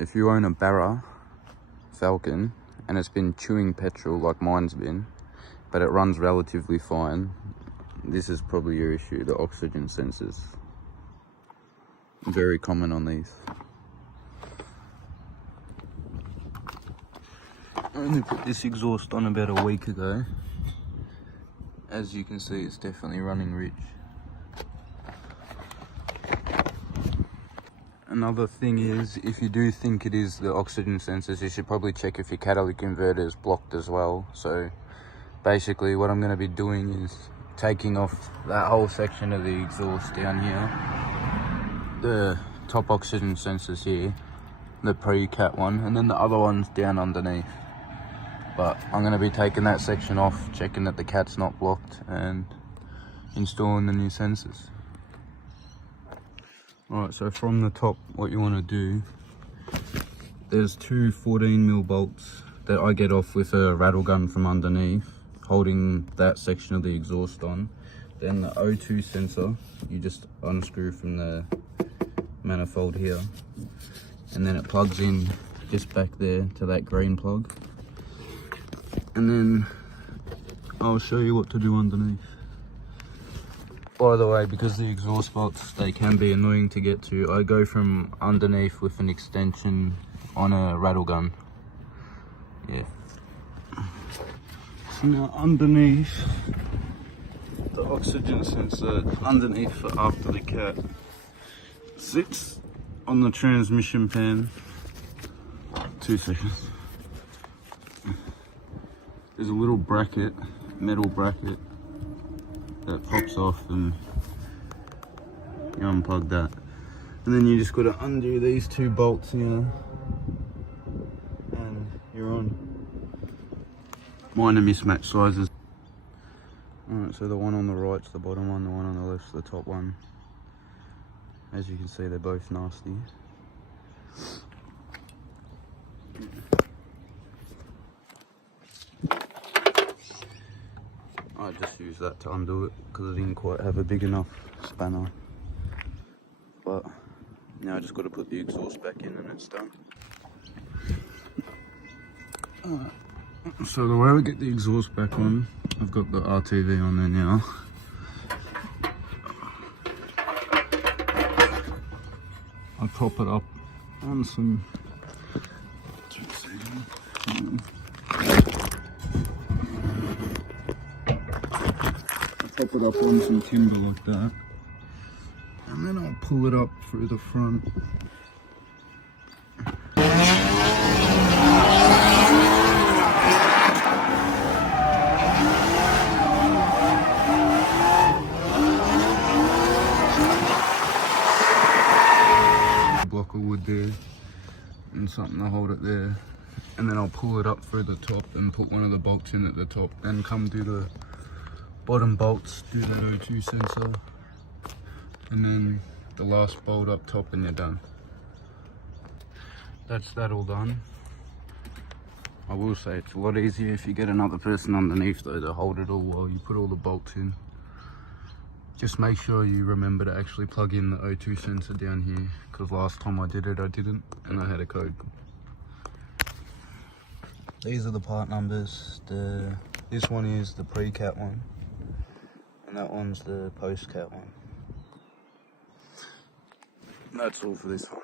if you own a Barra Falcon and it's been chewing petrol like mine's been, but it runs relatively fine, this is probably your issue, the oxygen sensors. Very common on these. I only put this exhaust on about a week ago. As you can see, it's definitely running rich. Another thing is, if you do think it is the oxygen sensors, you should probably check if your catalytic converter is blocked as well. So basically what I'm going to be doing is taking off that whole section of the exhaust down here, the top oxygen sensors here, the pre-cat one, and then the other one's down underneath. But I'm going to be taking that section off, checking that the cat's not blocked, and installing the new sensors. Alright, so from the top, what you want to do, there's two 14mm bolts that I get off with a rattle gun from underneath, holding that section of the exhaust on. Then the O2 sensor, you just unscrew from the manifold here, and then it plugs in just back there to that green plug. And then I'll show you what to do underneath. By the way, because the exhaust bolts, they can be annoying to get to, I go from underneath with an extension on a rattle gun. Yeah. So now underneath, the oxygen sensor underneath for after the cat sits on the transmission pan. 2 seconds. There's a little bracket, metal bracket, that pops off and you unplug that. And then you just got to undo these 2 bolts here and you're on. Mine are mismatched sizes. Alright, so the one on the right's the bottom one, the one on the left's the top one. As you can see, they're both nasty. I just used that to undo it because I didn't quite have a big enough spanner. But now I just got to put the exhaust back in and it's done. So the way we get the exhaust back on, I've got the RTV on there now. I prop it up on some pop it up on some timber like that, and then I'll pull it up through the front. A block of wood there and something to hold it there, and then I'll pull it up through the top and put one of the bolts in at the top, and come do the bottom bolts, do that O2 sensor, and then the last bolt up top, and you're done. That's that all done. I will say it's a lot easier if you get another person underneath though to hold it all while you put all the bolts in. Just make sure you remember to actually plug in the O2 sensor down here, because last time I did it I didn't, and I had a code. These are the part numbers. This one is the pre-cat one, and that one's the post-cat one. That's all for this one.